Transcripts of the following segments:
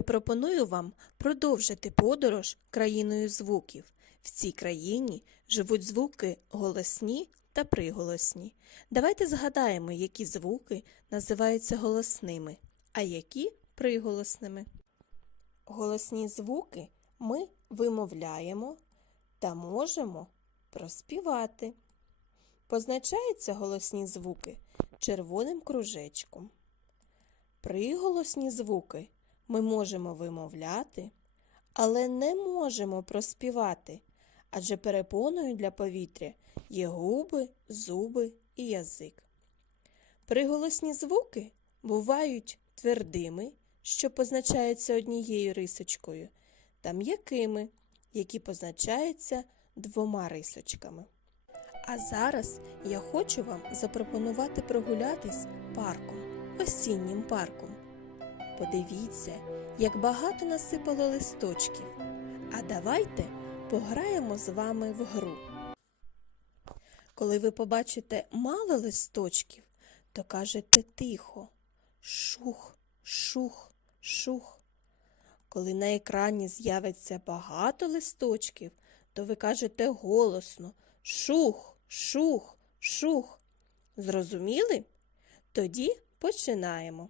я пропоную вам продовжити подорож країною звуків. В цій країні живуть звуки голосні та приголосні. Давайте згадаємо, які звуки називаються голосними, а які приголосними. Голосні звуки ми вимовляємо та можемо проспівати. Позначаються голосні звуки червоним кружечком. Приголосні звуки ми можемо вимовляти, але не можемо проспівати, адже перепоною для повітря є губи, зуби і язик. Приголосні звуки бувають твердими, що позначаються однією рисочкою, та м'якими, які позначаються двома рисочками. А зараз я хочу вам запропонувати прогулятись парком, осіннім парком. Подивіться, як багато насипало листочків. А давайте пограємо з вами в гру. Коли ви побачите мало листочків, то кажете тихо шух, шух, шух. Коли на екрані з'явиться багато листочків, то ви кажете голосно шух, шух, шух. Зрозуміли? Тоді починаємо.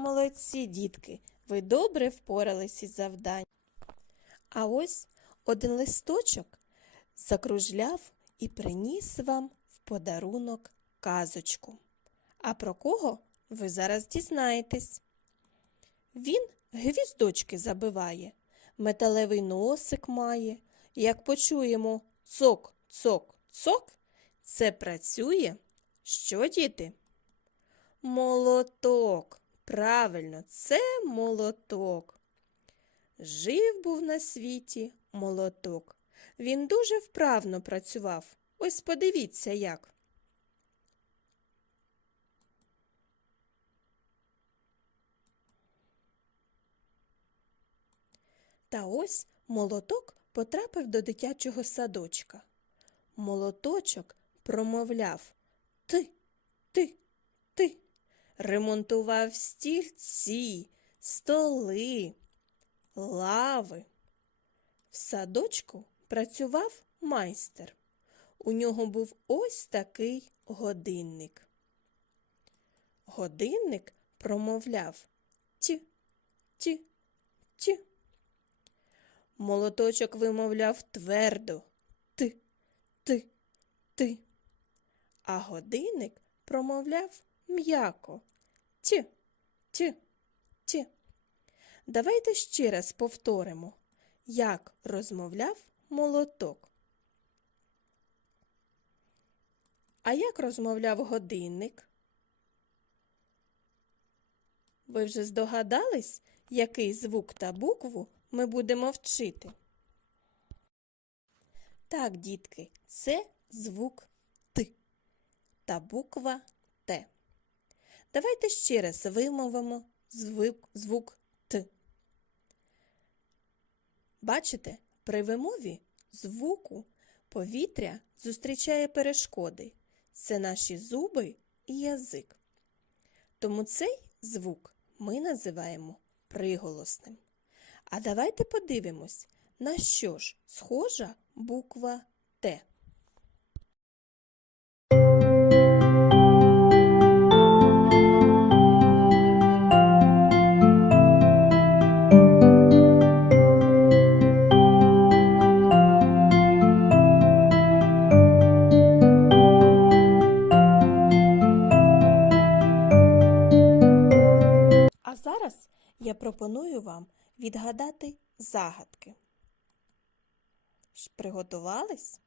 Молодці, дітки, ви добре впорались із завданням. А ось один листочок закружляв і приніс вам в подарунок казочку. А про кого ви зараз дізнаєтесь? Він гвіздочки забиває, металевий носик має. Як почуємо цок, цок, цок, це працює. Що, діти? Молоток. Правильно, це молоток. Жив був на світі молоток. Він дуже вправно працював. Ось подивіться як. Та ось молоток потрапив до дитячого садочка. Молоточок промовляв Ти, ти, ти ремонтував стільці, столи, лави. В садочку працював майстер. У нього був ось такий годинник. Годинник промовляв ті, ті, ті. Молоточок вимовляв твердо ти, ти, ти. А годинник промовляв м'яко Ті, ті, ті. Давайте ще раз повторимо, як розмовляв молоток. А як розмовляв годинник? Ви вже здогадались, який звук та букву ми будемо вчити? Так, дітки, це звук Т та буква Т. Давайте ще раз вимовимо звук, звук Т. Бачите, при вимові звуку повітря зустрічає перешкоди. Це наші зуби і язик. Тому цей звук ми називаємо приголосним. А давайте подивимось, на що ж схожа буква Т. пропоную вам відгадати загадки. Приготувались?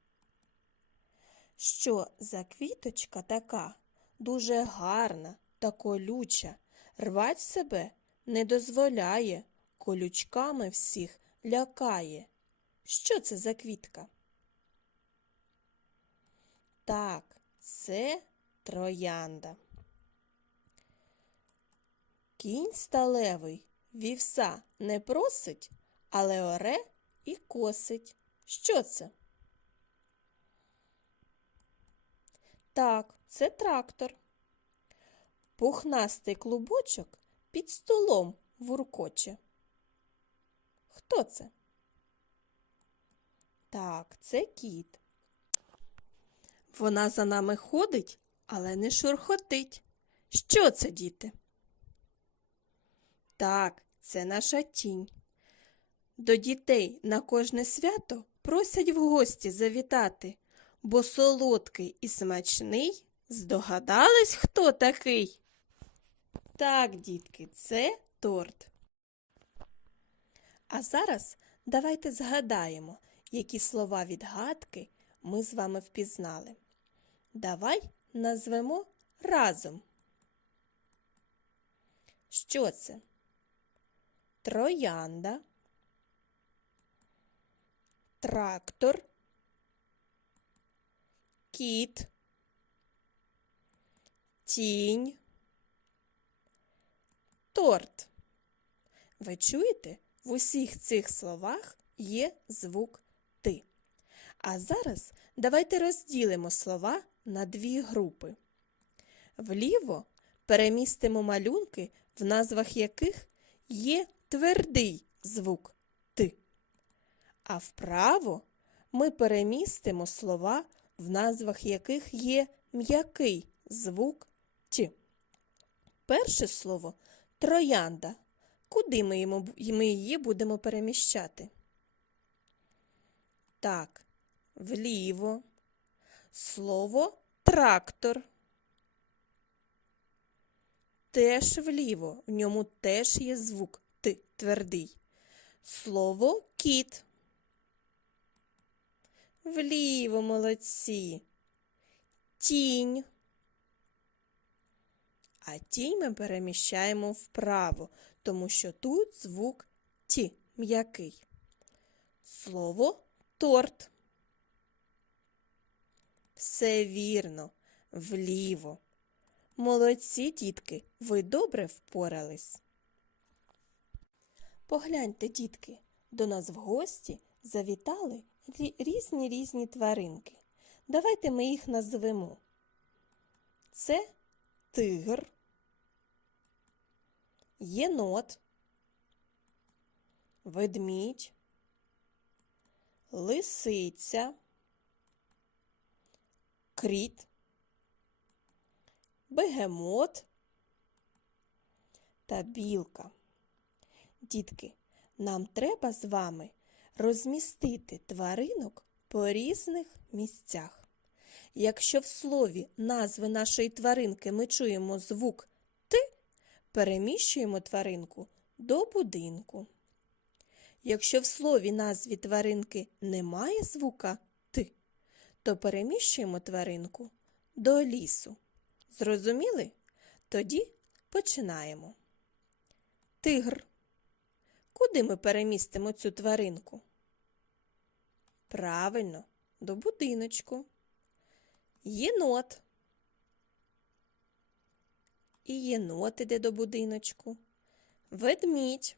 що за квіточка така дуже гарна та колюча, рвать себе не дозволяє, колючками всіх лякає. Що це за квітка? Так, це троянда. Кінь сталевий вівса не просить, але оре і косить. Що це? Так, це трактор. Пухнастий клубочок під столом вуркоче. Хто це? Так, це кіт. Вона за нами ходить, але не шурхотить. Що це, діти? Так, це наша тінь. До дітей на кожне свято просять в гості завітати, бо солодкий і смачний. Здогадались, хто такий? Так, дітки, це торт. А зараз давайте згадаємо, які слова відгадки ми з вами впізнали. Давай назвемо разом. Що це? Троянда, трактор, кіт, тінь, торт. Ви чуєте, в усіх цих словах є звук ти. А зараз давайте розділимо слова на дві групи. Вліво перемістимо малюнки, в назвах яких є твердий звук ти. А вправо ми перемістимо слова, в назвах яких є м'який звук ті. Перше слово троянда. Куди ми, її будемо переміщати? Так, вліво. Слово трактор. Теж вліво. В ньому теж є звук Т твердий. Слово кіт. Вліво молодці. Тінь. А тінь ми переміщаємо вправо, тому що тут звук ті м'який. Слово торт. Все вірно, вліво. Молодці, дітки, ви добре впорались. Погляньте, дітки, до нас в гості завітали різні різні тваринки. Давайте ми їх назвемо. Це тигр, єнот, ведмідь, лисиця, кріт, бегемот та білка. Дітки, нам треба з вами розмістити тваринок по різних місцях. Якщо в слові назви нашої тваринки ми чуємо звук Т, переміщуємо тваринку до будинку. Якщо в слові назві тваринки немає звука Т, то переміщуємо тваринку до лісу. Зрозуміли? Тоді починаємо. Тигр. Куди ми перемістимо цю тваринку? Правильно, до будиночку. Єнот. І єнот іде до будиночку. Ведмідь.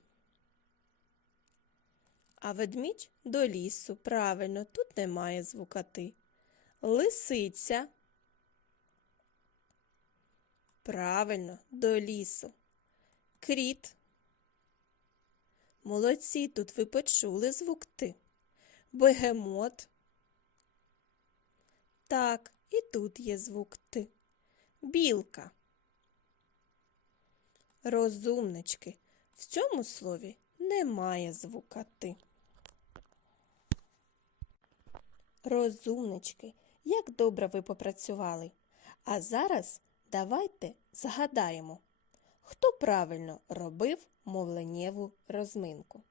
А ведмідь до лісу. Правильно, тут немає звука ти. Лисиця. Правильно, до лісу. Кріт. Молодці, тут ви почули звук ти. Бегемот. Так, і тут є звук Т. Білка. Розумнички. В цьому слові немає звука Т. Розумнички, як добре ви попрацювали. А зараз давайте згадаємо, хто правильно робив мовленнєву розминку.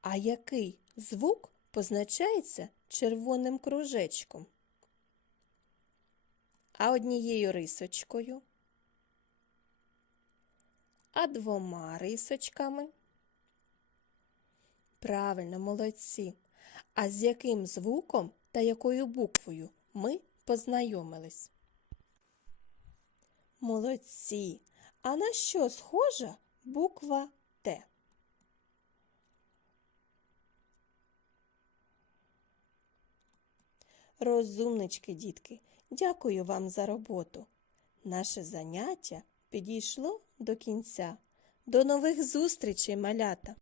А який звук позначається червоним кружечком, а однією рисочкою, а двома рисочками. Правильно, молодці. А з яким звуком та якою буквою ми познайомились? Молодці. А на що схожа буква Т? Розумнички, дітки, дякую вам за роботу. Наше заняття підійшло до кінця. До нових зустрічей, малята!